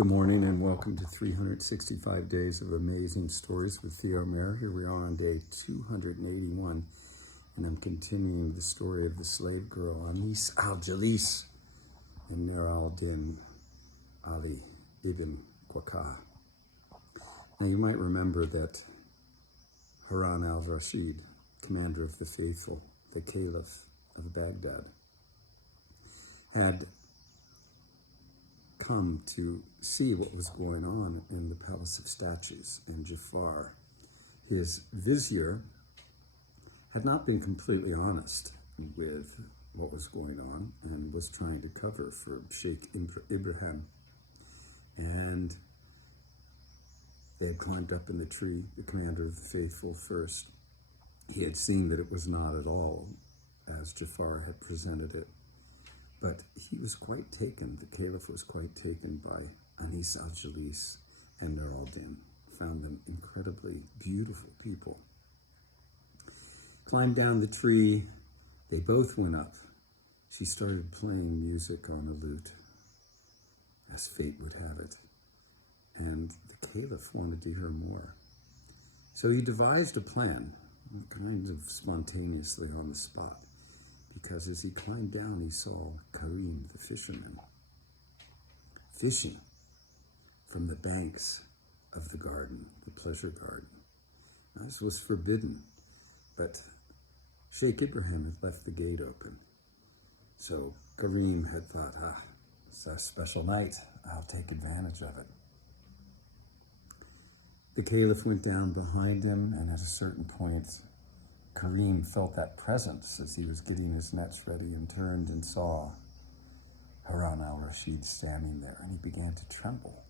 Good morning and welcome to 365 Days of Amazing Stories with Theo Mayer. Here we are on day 281, and I'm continuing the story of the slave girl, Anis al-Jalis, and Nur al-Din Ali ibn Khaqah. Now you might remember that Harun al-Rashid, commander of the faithful, the caliph of Baghdad, had come to see what was going on in the Palace of Statues in Jafar. His vizier had not been completely honest with what was going on and was trying to cover for Sheikh Ibrahim. And they had climbed up in the tree, the commander of the faithful first. He had seen that it was not at all as Jafar had presented it. But he was quite taken, the caliph was quite taken by Anis al-Jalis and Nur al-Din. Found them incredibly beautiful people. Climbed down the tree, they both went up. She started playing music on a lute, as fate would have it. And the caliph wanted to hear more. So he devised a plan, kind of spontaneously on the spot. Because as he climbed down, he saw Karim, the fisherman, fishing from the banks of the garden, the pleasure garden. Now, this was forbidden, but Sheikh Ibrahim had left the gate open. So Karim had thought, it's a special night, I'll take advantage of it. The caliph went down behind him, and at a certain point, Karim felt that presence as he was getting his nets ready and turned and saw Harun al-Rashid standing there, and he began to tremble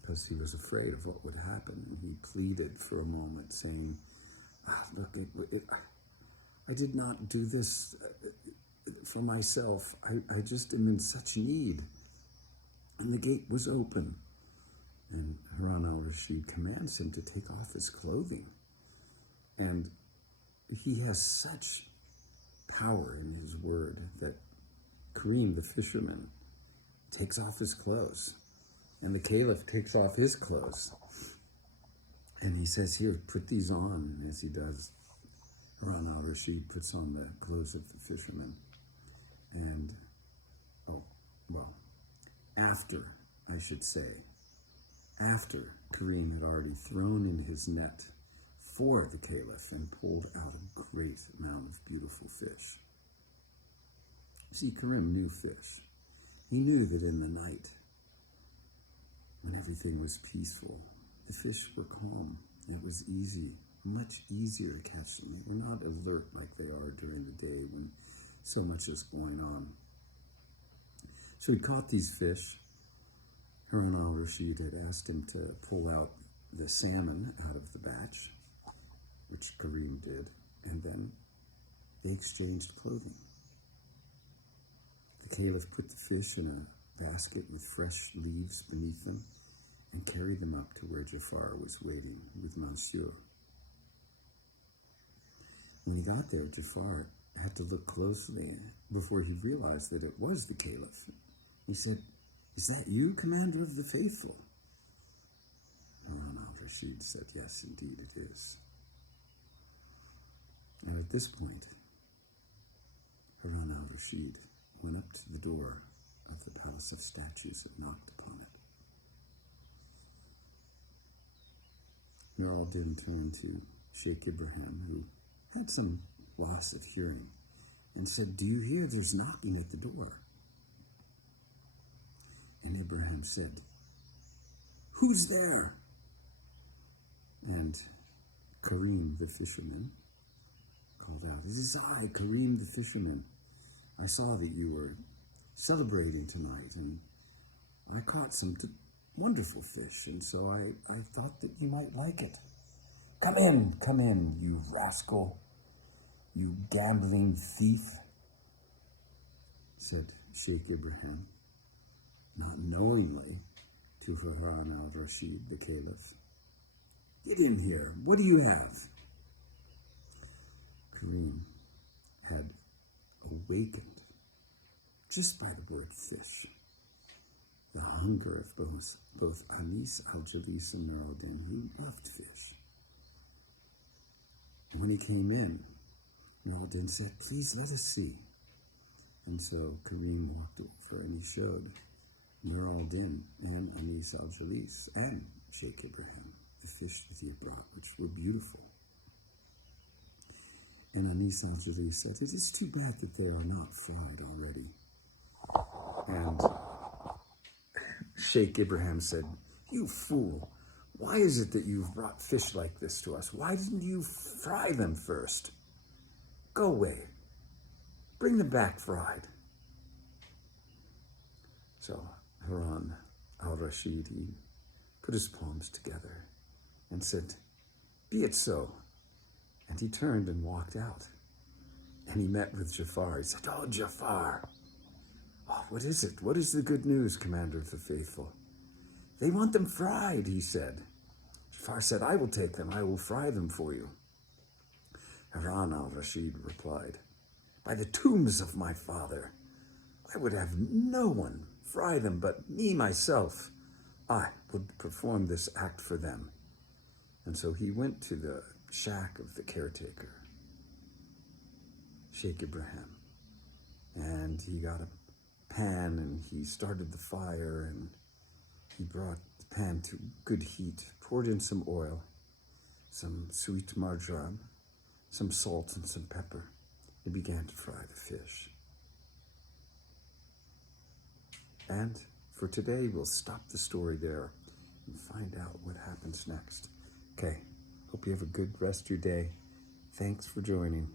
because he was afraid of what would happen. And he pleaded for a moment, saying, look, I did not do this for myself. I just am in such need. And the gate was open. And Harun al-Rashid commands him to take off his clothing. And he has such power in his word that Karim, the fisherman, takes off his clothes. And the caliph takes off his clothes. And he says, here, put these on. And as he does, Harun al-Rashid puts on the clothes of the fisherman. And, after Karim had already thrown in his net for the caliph and pulled out a great amount of beautiful fish. See, Karim knew fish. He knew that in the night, when everything was peaceful, the fish were calm. It was easy, much easier to catch them. They were not alert like they are during the day when so much is going on. So he caught these fish. Harun al-Rashid had asked him to pull out the salmon out of the batch, which Karim did, and then they exchanged clothing. The caliph put the fish in a basket with fresh leaves beneath them and carried them up to where Jafar was waiting with Monsieur. When he got there, Jafar had to look closely before he realized that it was the caliph. He said, "Is that you, commander of the faithful?" Harun al-Rashid said, "Yes, indeed it is." And at this point, Harun al-Rashid went up to the door of the Palace of Statues and knocked upon it. Nur al-Din turned to Sheikh Ibrahim, who had some loss of hearing, and said, "Do you hear there's knocking at the door?" And Ibrahim said, "Who's there?" And Karim, the fisherman, called out, "It is I, Karim the fisherman. I saw that you were celebrating tonight, and I caught some wonderful fish, and so I thought that you might like it. Come in, you rascal, you gambling thief," said Sheikh Ibrahim, not knowingly, to Harun al-Rashid, the caliph. "Get in here. What do you have?" Karim had awakened just by the word fish. The hunger of both Anis al-Jalis and Nur al-Din, who loved fish. And when he came in, Nur al-Din said, "Please let us see." And so Karim walked over and he showed Nur al-Din and Anis al-Jalis and Sheikh Ibrahim the fish that he had brought, which were beautiful. And Anis al-Jalis said, "It is too bad that they are not fried already." And Sheikh Ibrahim said, "You fool, why is it that you've brought fish like this to us? Why didn't you fry them first? Go away. Bring them back fried." So Harun al-Rashid, he put his palms together and said, "Be it so." And he turned and walked out. And he met with Jafar. He said, "Oh, Jafar, oh, what is it? What is the good news, Commander of the Faithful?" "They want them fried," he said. Jafar said, "I will take them. I will fry them for you." Harun al-Rashid replied, "By the tombs of my father, I would have no one fry them but me myself. I would perform this act for them." And so he went to the shack of the caretaker, Sheikh Ibrahim, and he got a pan and he started the fire and he brought the pan to good heat, poured in some oil, some sweet marjoram, some salt and some pepper. He began to fry the fish. And for today, we'll stop the story there and find out what happens next. Okay, hope you have a good rest of your day. Thanks for joining.